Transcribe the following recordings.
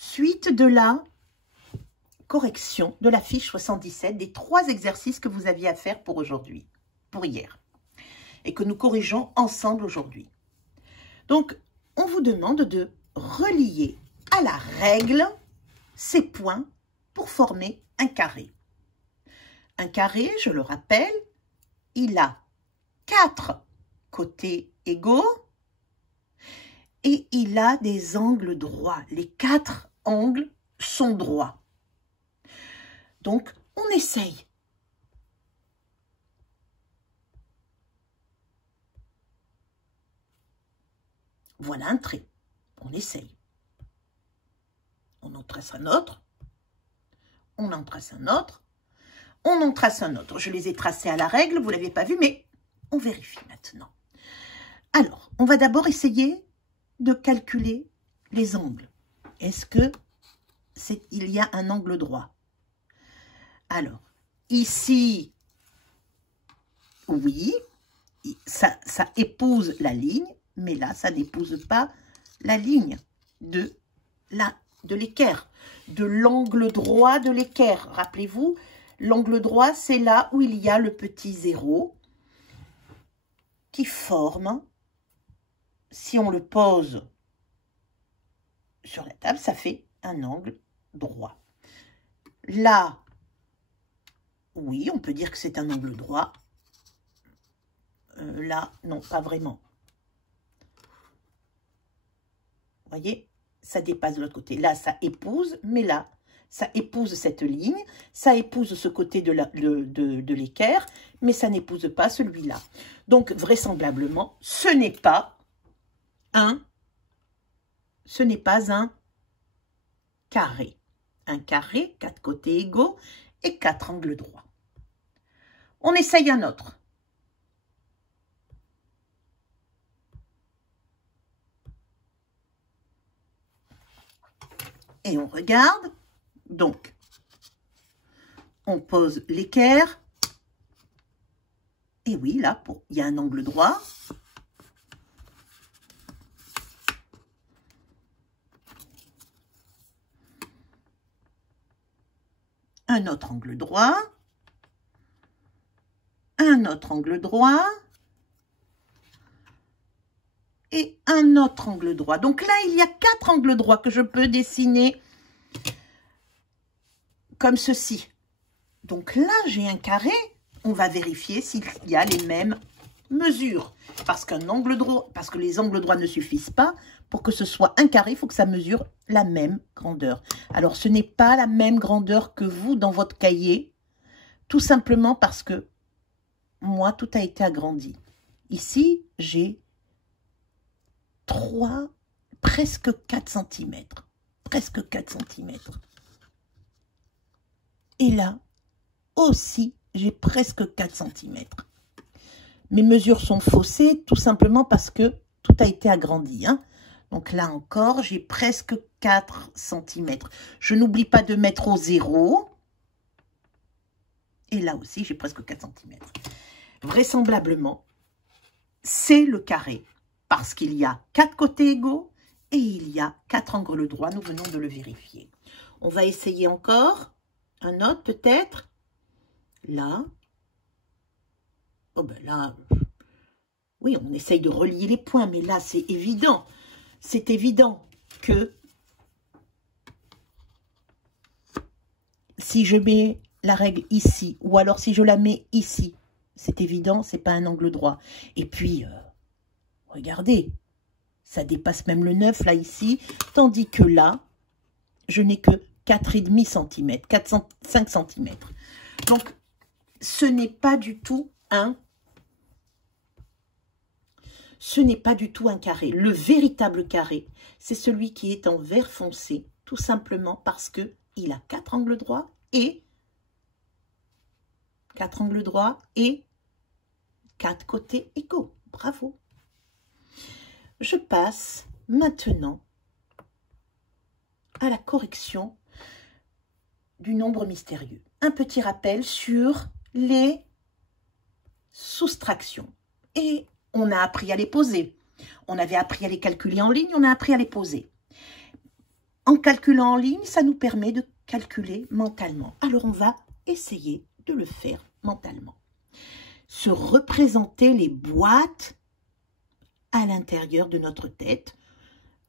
Suite de la correction de la fiche 77 des 3 exercices que vous aviez à faire pour aujourd'hui, pour hier, et que nous corrigeons ensemble aujourd'hui. Donc, on vous demande de relier à la règle ces points pour former un carré. Un carré, je le rappelle, il a 4 côtés égaux et il a des angles droits. Les 4 angles sont droits. Donc, on essaye. Voilà un trait. On essaye. On en trace un autre. On en trace un autre. On en trace un autre. Je les ai tracés à la règle, vous ne l'avez pas vu, mais on vérifie maintenant. Alors, on va d'abord essayer de calculer les angles. Est-ce que il y a un angle droit? Alors, ici, oui, ça épouse la ligne, mais là, ça n'épouse pas la ligne de l'équerre, de l'angle droit de l'équerre. Rappelez-vous, l'angle droit, c'est là où il y a le petit zéro qui forme, si on le pose sur la table, ça fait un angle droit. Là, oui, on peut dire que c'est un angle droit. Là, non, pas vraiment. Vous voyez, ça dépasse de l'autre côté. Là, ça épouse, mais là, ça épouse cette ligne, ça épouse ce côté de l'équerre, mais ça n'épouse pas celui-là. Donc, vraisemblablement, ce n'est pas un carré. Un carré, 4 côtés égaux et 4 angles droits. On essaye un autre. Et on regarde. Donc, on pose l'équerre. Et oui, là, il y a un angle droit. Un autre angle droit. Un autre angle droit. Et un autre angle droit. Donc là, il y a 4 angles droits que je peux dessiner comme ceci. Donc là, j'ai un carré. On va vérifier s'il y a les mêmes mesures. Parce qu'un angle droit, parce que les angles droits ne suffisent pas. Pour que ce soit un carré, il faut que ça mesure la même grandeur. Alors, ce n'est pas la même grandeur que vous dans votre cahier. Tout simplement parce que moi, tout a été agrandi. Ici, j'ai presque 4 cm. Presque 4 cm. Et là, aussi, j'ai presque 4 cm. Mes mesures sont faussées, tout simplement parce que tout a été agrandi. Hein. Donc là encore, j'ai presque 4 cm. Je n'oublie pas de mettre au 0. Et là aussi, j'ai presque 4 cm. Vraisemblablement, c'est le carré. Parce qu'il y a 4 côtés égaux et il y a 4 angles droits. Nous venons de le vérifier. On va essayer encore. Un autre peut-être. Là. Oh ben là, oui, on essaye de relier les points. Mais là, c'est évident. C'est évident que si je mets la règle ici, ou alors si je la mets ici, c'est évident, c'est pas un angle droit. Et puis... regardez, ça dépasse même le 9 là ici, tandis que là, je n'ai que 4,5 cm, 5 cm. Donc, ce n'est pas du tout un carré. Le véritable carré, c'est celui qui est en vert foncé, tout simplement parce que il a 4 angles droits et 4 côtés égaux. Bravo. Je passe maintenant à la correction du nombre mystérieux. Un petit rappel sur les soustractions. Et on a appris à les poser. On avait appris à les calculer en ligne, on a appris à les poser. En calculant en ligne, ça nous permet de calculer mentalement. Alors, on va essayer de le faire mentalement. Se représenter les boîtes à l'intérieur de notre tête.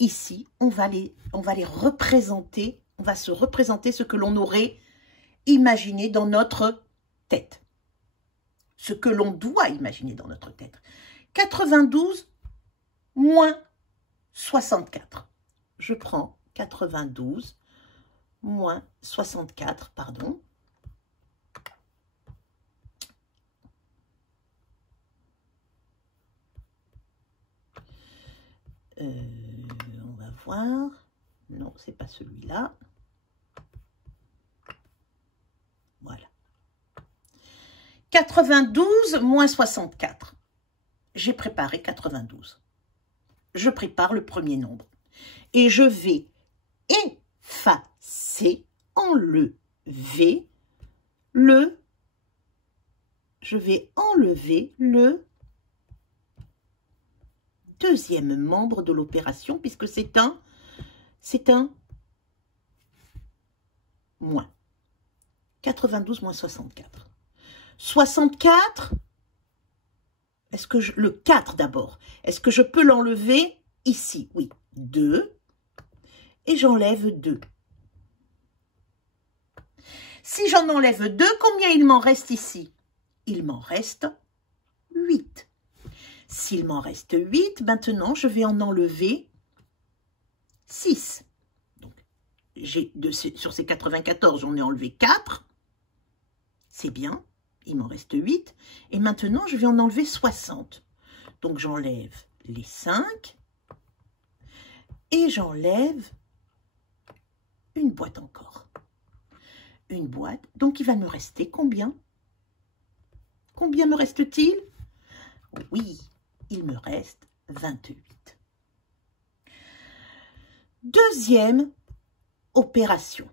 Ici, on va les représenter, on va se représenter ce que l'on aurait imaginé dans notre tête. Ce que l'on doit imaginer dans notre tête. 92 moins 64. Je prends 92 moins 64, pardon. On va voir. Non, c'est pas celui-là. Voilà. 92 moins 64. J'ai préparé 92. Je prépare le premier nombre. Et je vais effacer, enlever le... Je vais enlever le deuxième membre de l'opération, puisque c'est un moins. 92 moins 64. 64, est-ce que le 4 d'abord, est-ce que je peux l'enlever ici? Oui, 2, et j'enlève 2. Si j'en enlève 2, combien il m'en reste ici? Il m'en reste 8. S'il m'en reste 8, maintenant, je vais en enlever 6. Donc, sur ces 94, j'en ai enlevé 4. C'est bien, il m'en reste 8. Et maintenant, je vais en enlever 60. Donc, j'enlève les 5. Et j'enlève une boîte encore. Une boîte. Donc, il va me rester combien? Combien me reste-t-il? Oui, il me reste 28. Deuxième opération.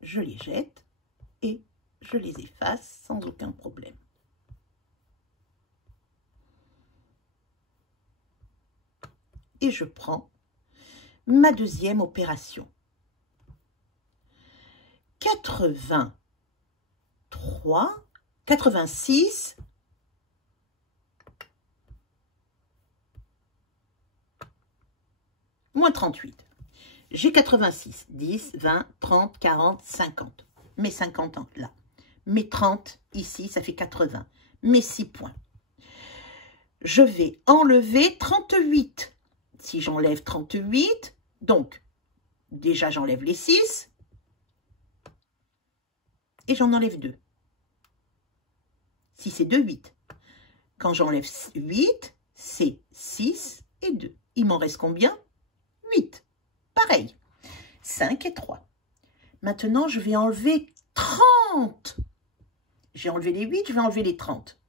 Je les jette et je les efface sans aucun problème. Et je prends ma deuxième opération. 86, moins 38. J'ai 86, 10, 20, 30, 40, 50. Mes 50 là. Mes 30 ici, ça fait 80. Mes 6 points. Je vais enlever 38. Si j'enlève 38, donc, déjà j'enlève les 6. Et j'en enlève 2. 6 et 2, 8. Quand j'enlève 8, c'est 6 et 2. Il m'en reste combien? 8. Pareil. 5 et 3. Maintenant, je vais enlever 30. J'ai enlevé les 8, je vais enlever les 30.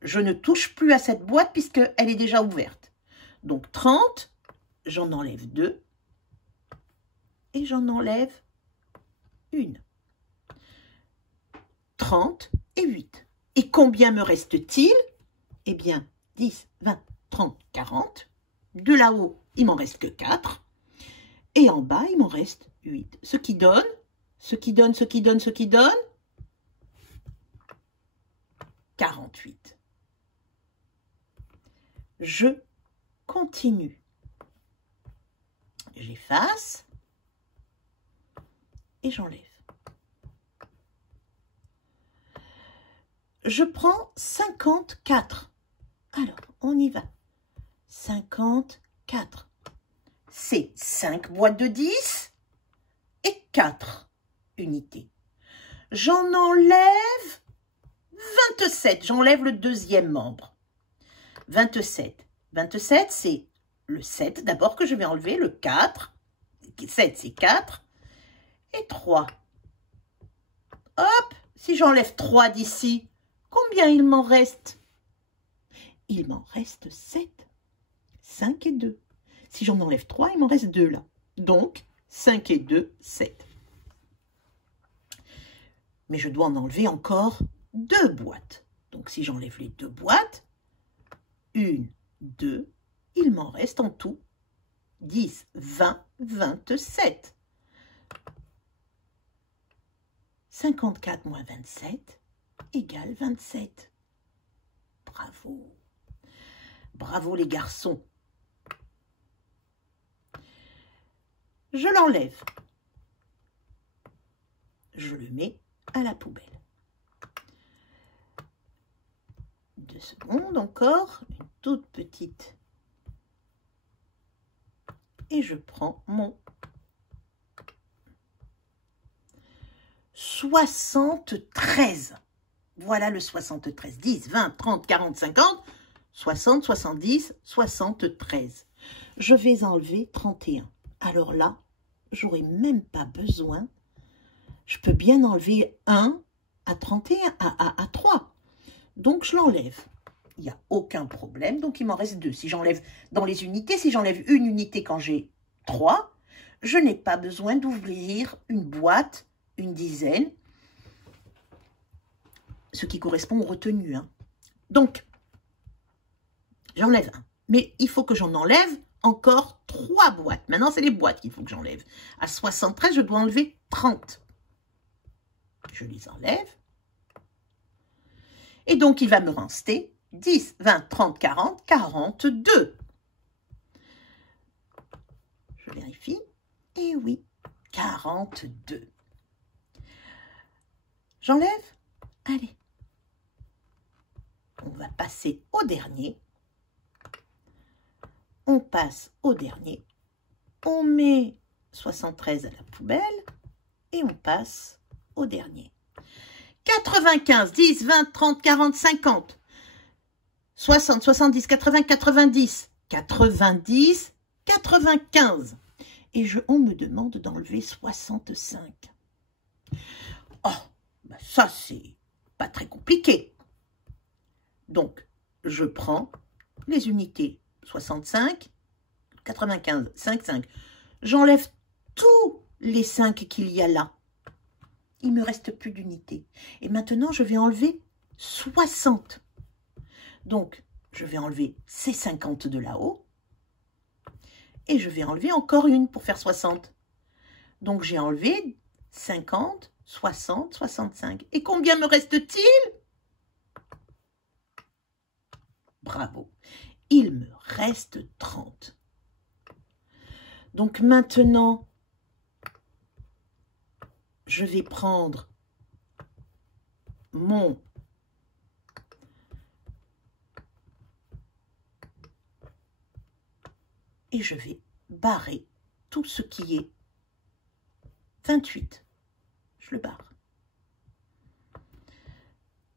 Je ne touche plus à cette boîte puisqu'elle est déjà ouverte. Donc 30, j'en enlève 2. Et j'en enlève 1. 30 et 8. Et combien me reste-t-il? Eh bien, 10, 20, 30, 40. De là-haut, il m'en reste que 4. Et en bas, il m'en reste 8. Ce qui donne 48. Je continue. J'efface et j'enlève. Je prends 54. Alors, on y va. 54. C'est 5 boîtes de 10 et 4 unités. J'en enlève 27. J'enlève le deuxième membre. 27. 27, c'est le 7 d'abord que je vais enlever, le 4. 7, c'est 4. Et 3. Hop, si j'enlève 3 d'ici, combien il m'en reste? Il m'en reste 7. 5 et 2. Si j'en enlève 3, il m'en reste 2 là. Donc, 5 et 2, 7. Mais je dois en enlever encore 2 boîtes. Donc, si j'enlève les 2 boîtes, 1, 2, il m'en reste en tout 10, 20, 27. 54 moins 27 égale 27. Bravo. Bravo les garçons. Je l'enlève. Je le mets à la poubelle. 2 secondes encore, une toute petite. Et je prends mon 73. Voilà le 73. 10, 20, 30, 40, 50, 60, 70, 73. Je vais enlever 31. Alors là, j'aurai même pas besoin. Je peux bien enlever 1 à 31, à 3. Donc, je l'enlève. Il n'y a aucun problème. Donc, il m'en reste 2. Si j'enlève dans les unités, si j'enlève une unité quand j'ai 3, je n'ai pas besoin d'ouvrir une boîte, une dizaine, ce qui correspond aux retenues. Hein. Donc, j'enlève 1. Mais il faut que j'en enlève encore 3 boîtes. Maintenant, c'est les boîtes qu'il faut que j'enlève. À 73, je dois enlever 30. Je les enlève. Et donc, il va me rester 10, 20, 30, 40, 42. Je vérifie. Et oui, 42. J'enlève. Allez. On va passer au dernier. On passe au dernier. On met 73 à la poubelle. Et on passe au dernier. 95, 10, 20, 30, 40, 50, 60, 70, 80, 90, 90, 95. Et on me demande d'enlever 65. Oh, ben ça c'est pas très compliqué. Donc, je prends les unités 65, 95, 5, 5. J'enlève tous les 5 qu'il y a là. Il ne me reste plus d'unités. Et maintenant, je vais enlever 60. Donc, je vais enlever ces 50 de là-haut. Et je vais enlever encore une pour faire 60. Donc, j'ai enlevé 50, 60, 65. Et combien me reste-t-il? Bravo. Il me reste 30. Donc, maintenant, je vais prendre mon et je vais barrer tout ce qui est 28. Je le barre.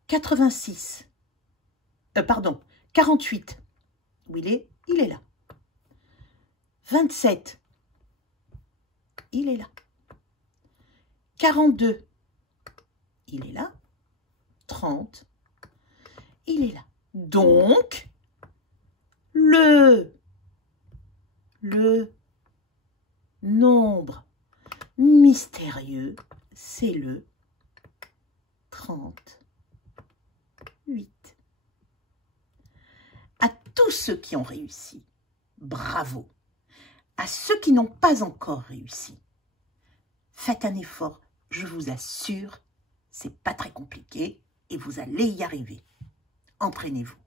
86. Pardon, 48. Où il est? Il est là. 27. Il est là. 42. Il est là. 30. Il est là. Donc, le nombre mystérieux, c'est le 38. À tous ceux qui ont réussi, bravo. À ceux qui n'ont pas encore réussi, faites un effort, je vous assure, c'est pas très compliqué et vous allez y arriver. Entraînez-vous.